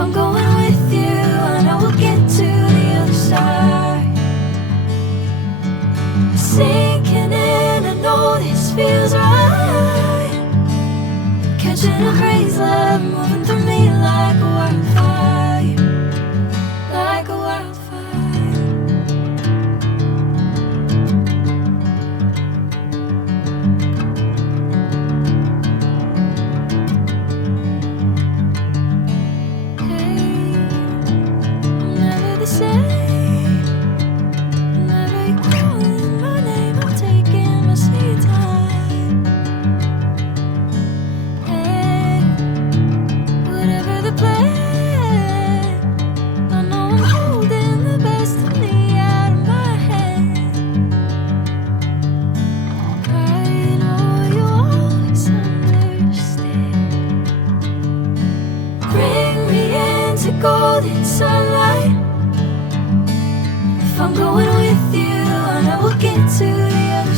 I'm going with you, I know we'll get to the other side. Sinking in, I know this feels right. Catching a crazy love, moving through me like a wildfire, like a wildfire. Golden sunlight. If I'm going with you, I know we'll get to the other